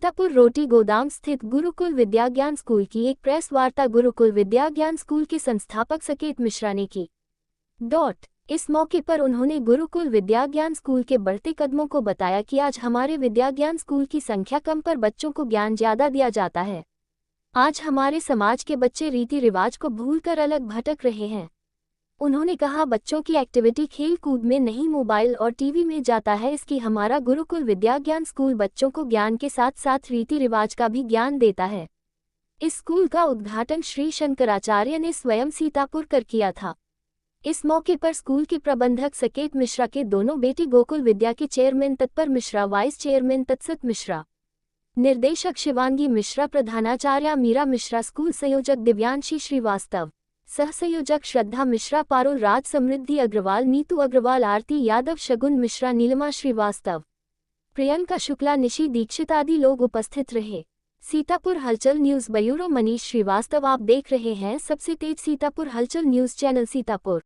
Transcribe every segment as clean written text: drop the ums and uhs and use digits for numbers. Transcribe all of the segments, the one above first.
सीतापुर रोटी गोदाम स्थित गुरुकुल विद्याज्ञान स्कूल की एक प्रेस वार्ता गुरुकुल विद्याज्ञान स्कूल के संस्थापक सकेत मिश्रा ने की। इस मौके पर उन्होंने गुरुकुल विद्याज्ञान स्कूल के बढ़ते कदमों को बताया कि आज हमारे विद्याज्ञान स्कूल की संख्या कम पर बच्चों को ज्ञान ज्यादा दिया जाता है। आज हमारे समाज के बच्चे रीति रिवाज को भूलकर अलग भटक रहे हैं। उन्होंने कहा, बच्चों की एक्टिविटी खेल कूद में नहीं मोबाइल और टीवी में जाता है। इसकी हमारा गुरुकुल विद्याज्ञान स्कूल बच्चों को ज्ञान के साथ साथ रीति रिवाज का भी ज्ञान देता है। इस स्कूल का उद्घाटन श्री शंकराचार्य ने स्वयं सीतापुर कर किया था। इस मौके पर स्कूल के प्रबंधक सकेत मिश्रा के दोनों बेटी गोकुल विद्या के चेयरमैन तत्पर मिश्रा, वाइस चेयरमैन तत्सत मिश्रा, निर्देशक शिवांगी मिश्रा, प्रधानाचार्य मीरा मिश्रा, स्कूल संयोजक दिव्यांशी श्रीवास्तव, सहसंयोजक श्रद्धा मिश्रा, पारुल राज, समृद्धि अग्रवाल, नीतू अग्रवाल, आरती यादव, शगुन मिश्रा, नीलिमा श्रीवास्तव, प्रियंका शुक्ला, निशी दीक्षित आदि लोग उपस्थित रहे। सीतापुर हलचल न्यूज ब्यूरो मनीष श्रीवास्तव। आप देख रहे हैं सबसे तेज सीतापुर हलचल न्यूज चैनल सीतापुर।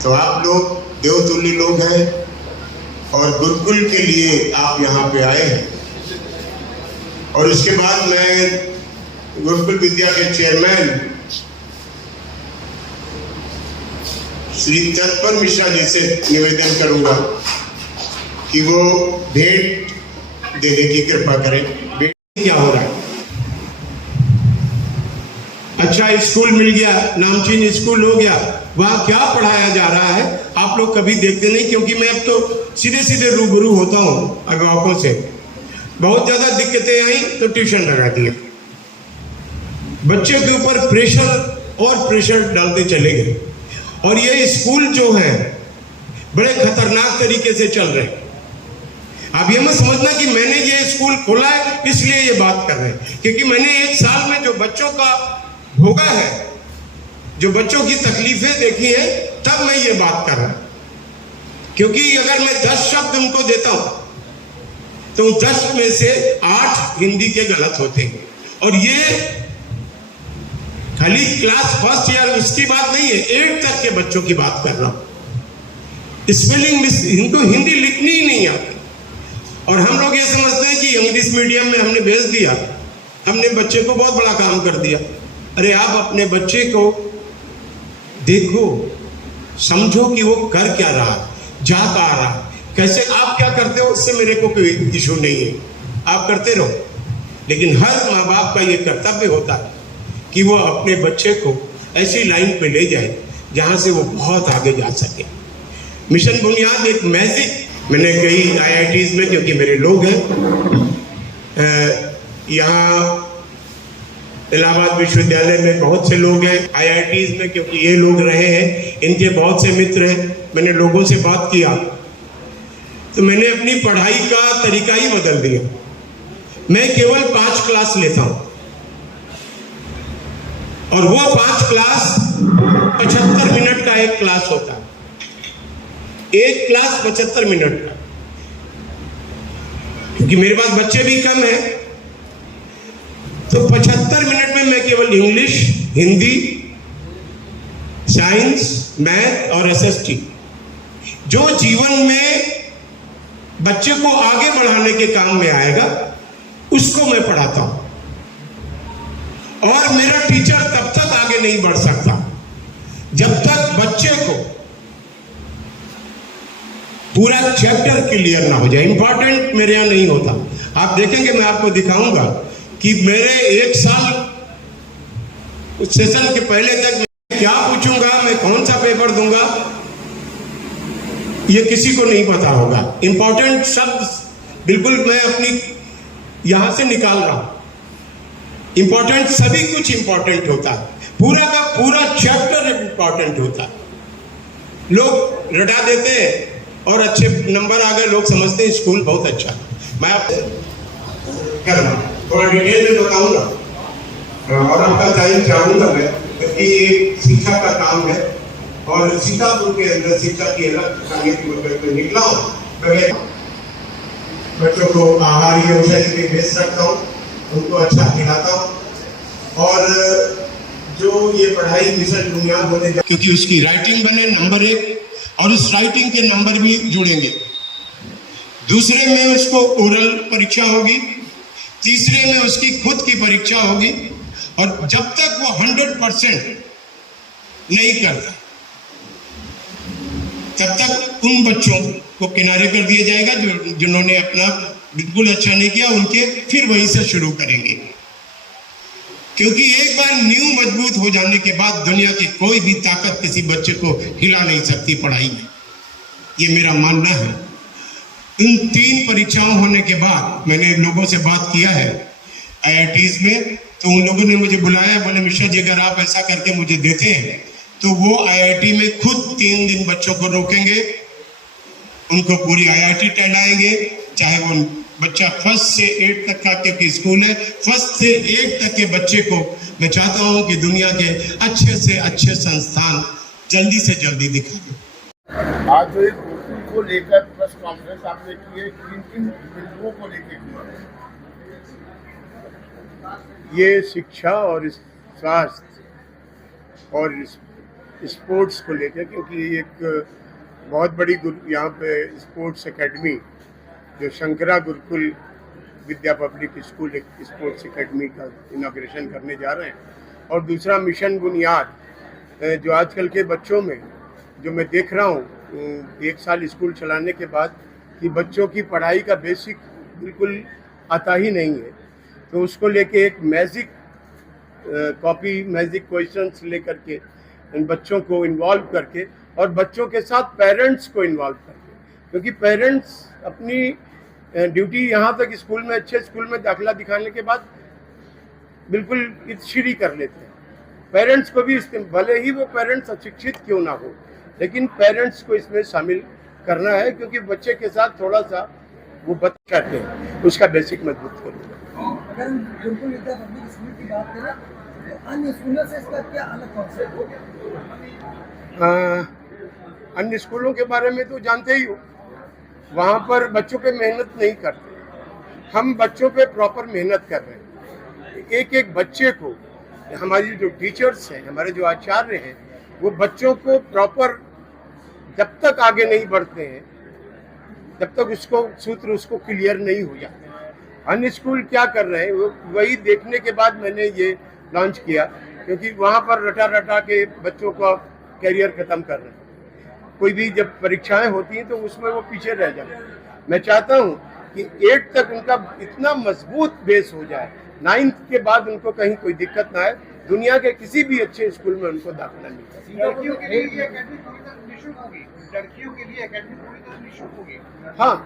तो आप लोग देवतुल्य लोग हैं और गुरुकुल के लिए आप यहाँ पे आए हैं। और उसके बाद मैं गुरुकुल विद्या के चेयरमैन श्री तत्पर मिश्रा जी से निवेदन करूंगा कि वो भेंट देने की कृपा करें। भेंट क्या हो रहा है? अच्छा स्कूल मिल गया, नामचीन स्कूल हो गया, वहाँ क्या पढ़ाया जा रहा है आप लोग कभी देखते नहीं, क्योंकि मैं अब तो सीधे सीधे रूबरू होता हूँ अभिभावकों से। बहुत ज़्यादा दिक्कतें आई तो ट्यूशन लगा दिया, बच्चे के ऊपर प्रेशर और प्रेशर डालते चले गए। और ये स्कूल जो है बड़े खतरनाक तरीके से चल रहे हैं। आप ये मत समझना कि मैंने ये स्कूल खोला है इसलिए ये बात कर रहे हैं, क्योंकि मैंने एक साल में जो बच्चों का भोगा है, जो बच्चों की तकलीफें देखी है, तब मैं ये बात कर रहा हूं। क्योंकि अगर मैं 10 शब्द उनको देता हूं तो 10 में से 8 हिंदी के गलत होते हैं। और ये खाली क्लास फर्स्ट या उसकी बात नहीं है, 8 तक के बच्चों की बात कर रहा हूं। स्पेलिंग मिस, इनको हिंदी लिखनी ही नहीं आती। और हम लोग ये समझते हैं कि इंग्लिश मीडियम में हमने भेज दिया, हमने बच्चे को बहुत बड़ा काम कर दिया। अरे आप अपने बच्चे को देखो, समझो कि वो कर क्या रहा, जा कहाँ रहा, कैसे, आप क्या करते हो उससे मेरे को कोई इशू नहीं है, आप करते रहो। लेकिन हर माँ बाप का ये कर्तव्य होता है कि वो अपने बच्चे को ऐसी लाइन पे ले जाए जहाँ से वो बहुत आगे जा सके। मिशन बुनियाद एक मैजिक, मैंने कई IITs में, क्योंकि मेरे लोग हैं यहाँ इलाहाबाद विश्वविद्यालय में बहुत से लोग हैं, IITs में क्योंकि ये लोग रहे हैं, इनके बहुत से मित्र हैं। मैंने लोगों से बात किया तो मैंने अपनी पढ़ाई का तरीका ही बदल दिया। मैं केवल 5 क्लास लेता हूं और वो 5 क्लास 75 मिनट का एक क्लास होता है, एक क्लास 75 मिनट का, क्योंकि मेरे पास बच्चे भी कम है। तो 75 मिनट में मैं केवल इंग्लिश, हिंदी, साइंस, मैथ और SST, जो जीवन में बच्चे को आगे बढ़ाने के काम में आएगा, उसको मैं पढ़ाता हूं। और मेरा टीचर तब तक आगे नहीं बढ़ सकता जब तक बच्चे को पूरा चैप्टर क्लियर ना हो जाए। इंपॉर्टेंट मेरे यहां नहीं होता। आप देखेंगे, मैं आपको दिखाऊंगा कि मेरे 1 साल उस सेशन के पहले तक मैं क्या पूछूंगा, मैं कौन सा पेपर दूंगा, ये किसी को नहीं पता होगा। इंपॉर्टेंट शब्द बिल्कुल मैं अपनी यहां से निकाल रहा हूं। इंपॉर्टेंट सभी कुछ इंपॉर्टेंट होता है, पूरा का पूरा चैप्टर इंपॉर्टेंट होता है। लोग रटा देते हैं और अच्छे नंबर आ गए, लोग समझते हैं स्कूल बहुत अच्छा। मैं आपसे थोड़ा डिटेल में बताऊंगा और आपका टाइम चाहूंगा मैं, क्योंकि ये शिक्षा का काम है और सीतापुर के अंदर शिक्षा की अलग निकला हूँ। मैं बच्चों को आहार योजना में भेज सकता हूँ, उनको अच्छा खिलाता हूँ। और जो ये पढ़ाई मिशन बुनियाद होने जा, क्योंकि उसकी राइटिंग बने नंबर 1, और उस राइटिंग के नंबर भी जुड़ेंगे। दूसरे में उसको ओरल परीक्षा होगी, तीसरे में उसकी खुद की परीक्षा होगी। और जब तक वो 100% नहीं करता, तब तक उन बच्चों को किनारे कर दिया जाएगा जिन्होंने अपना बिल्कुल अच्छा नहीं किया, उनके फिर वहीं से शुरू करेंगे। क्योंकि एक बार नींव मजबूत हो जाने के बाद दुनिया की कोई भी ताकत किसी बच्चे को हिला नहीं सकती पढ़ाई में, ये मेरा मानना है। इन 3 परीक्षाओं होने के बाद मैंने लोगों से बात किया है IITs में, तो उन लोगों ने मुझे बुलाया, बोले मिश्रा जी अगर आप ऐसा करके मुझे देते हैं तो वो IIT में खुद 3 दिन बच्चों को रोकेंगे, उनको पूरी IIT टहलाएंगे, चाहे वो बच्चा 1st से 8 तक का, क्योंकि स्कूल है 1st से 8 तक के बच्चे को मैं चाहता हूं कि दुनिया के अच्छे से अच्छे संस्थान जल्दी से जल्दी दिखा दें। आज जो गुरुकुल को लेकर प्रेस कॉन्फ्रेंस आपने की है, किन बिंदुओं को लेकर की? ये शिक्षा और स्वास्थ्य और स्पोर्ट्स को लेकर, क्योंकि एक बहुत बड़ी यहाँ पे स्पोर्ट्स एकेडमी जो शंकरा गुरुकुल विद्या पब्लिक स्कूल एक स्पोर्ट्स एकेडमी का इनॉग्रेशन करने जा रहे हैं। और दूसरा मिशन बुनियाद, जो आजकल के बच्चों में जो मैं देख रहा हूँ 1 साल स्कूल चलाने के बाद, कि बच्चों की पढ़ाई का बेसिक बिल्कुल आता ही नहीं है। तो उसको लेके एक मैजिक कॉपी मैजिक क्वेश्चंस लेकर के इन बच्चों को इन्वॉल्व करके और बच्चों के साथ पेरेंट्स को इन्वॉल्व करके, क्योंकि पेरेंट्स अपनी ड्यूटी यहाँ तक स्कूल में अच्छे स्कूल में दाखिला दिखाने के बाद बिल्कुल इत्शीरी कर लेते हैं। पेरेंट्स को भी इसमें, भले ही वो पेरेंट्स अशिक्षित क्यों ना हो, लेकिन पेरेंट्स को इसमें शामिल करना है, क्योंकि बच्चे के साथ थोड़ा सा वो बच्चे करते हैं, उसका बेसिक मजबूत करूँगा। अगर हम गुरुकुल विद्या पब्लिक स्कूल की बात करें तो अन्य स्कूलों से इसका क्या अलग कॉन्सेप्ट है? अन्य स्कूलों के बारे में तो जानते ही हो, वहाँ पर बच्चों पे मेहनत नहीं करते, हम बच्चों पे प्रॉपर मेहनत कर रहे हैं। एक एक बच्चे को, हमारी जो टीचर्स हैं, हमारे जो आचार्य हैं, वो बच्चों को प्रॉपर जब तक आगे नहीं बढ़ते हैं, जब तक उसको सूत्र उसको क्लियर नहीं हो जाते। अन्य स्कूल क्या कर रहे हैं, वो वही देखने के बाद मैंने ये लॉन्च किया, क्योंकि वहाँ पर रटा रटा के बच्चों का कैरियर खत्म कर रहे हैं। कोई भी जब परीक्षाएं होती हैं तो उसमें वो पीछे रह जाते हैं। मैं चाहता हूँ कि 8 तक उनका इतना मजबूत बेस हो जाए, 9th के बाद उनको कहीं कोई दिक्कत ना आए, दुनिया के किसी भी अच्छे स्कूल में उनको दाखिला मिल जाए। लड़कियों के लिए ये एकेडमी पूरी तरह निःशुल्क होगी, लड़कियों के लिए एकेडमी पूरी तरह निःशुल्क होगी। हाँ,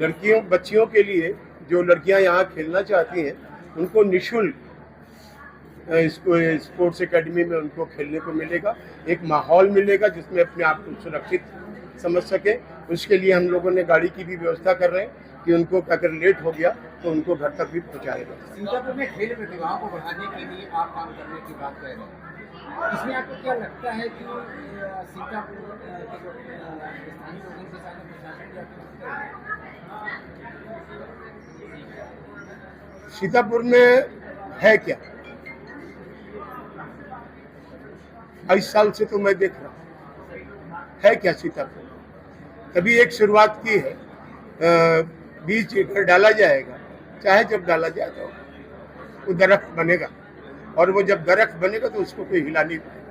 लड़कियों बच्चियों के लिए, जो लड़कियां यहाँ खेलना चाहती हैं, उनको निःशुल्क इसको स्पोर्ट्स एकेडमी में उनको खेलने को मिलेगा, एक माहौल मिलेगा जिसमें अपने आप को सुरक्षित समझ सके। उसके लिए हम लोगों ने गाड़ी की भी व्यवस्था कर रहे हैं कि उनको अगर लेट हो गया तो उनको घर तक भी पहुँचाया जाए। सीतापुर में खेल प्रतिभाओं को बढ़ाने के लिए आप काम करने की बात कर रहे हैं, इसमें आपको क्या लगता है कि सीतापुर के जो स्थानीय लोगों के साथ प्रशासन की आपकी सीतापुर में है क्या? 22 साल से तो मैं देख रहा हूँ, है क्या सीतापुर? तभी एक शुरुआत की है, बीज अगर डाला जाएगा, चाहे जब डाला जाए तो वो दरख्त बनेगा, और वो जब दरख्त बनेगा तो उसको कोई हिला नहीं पाएगा।